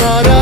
cara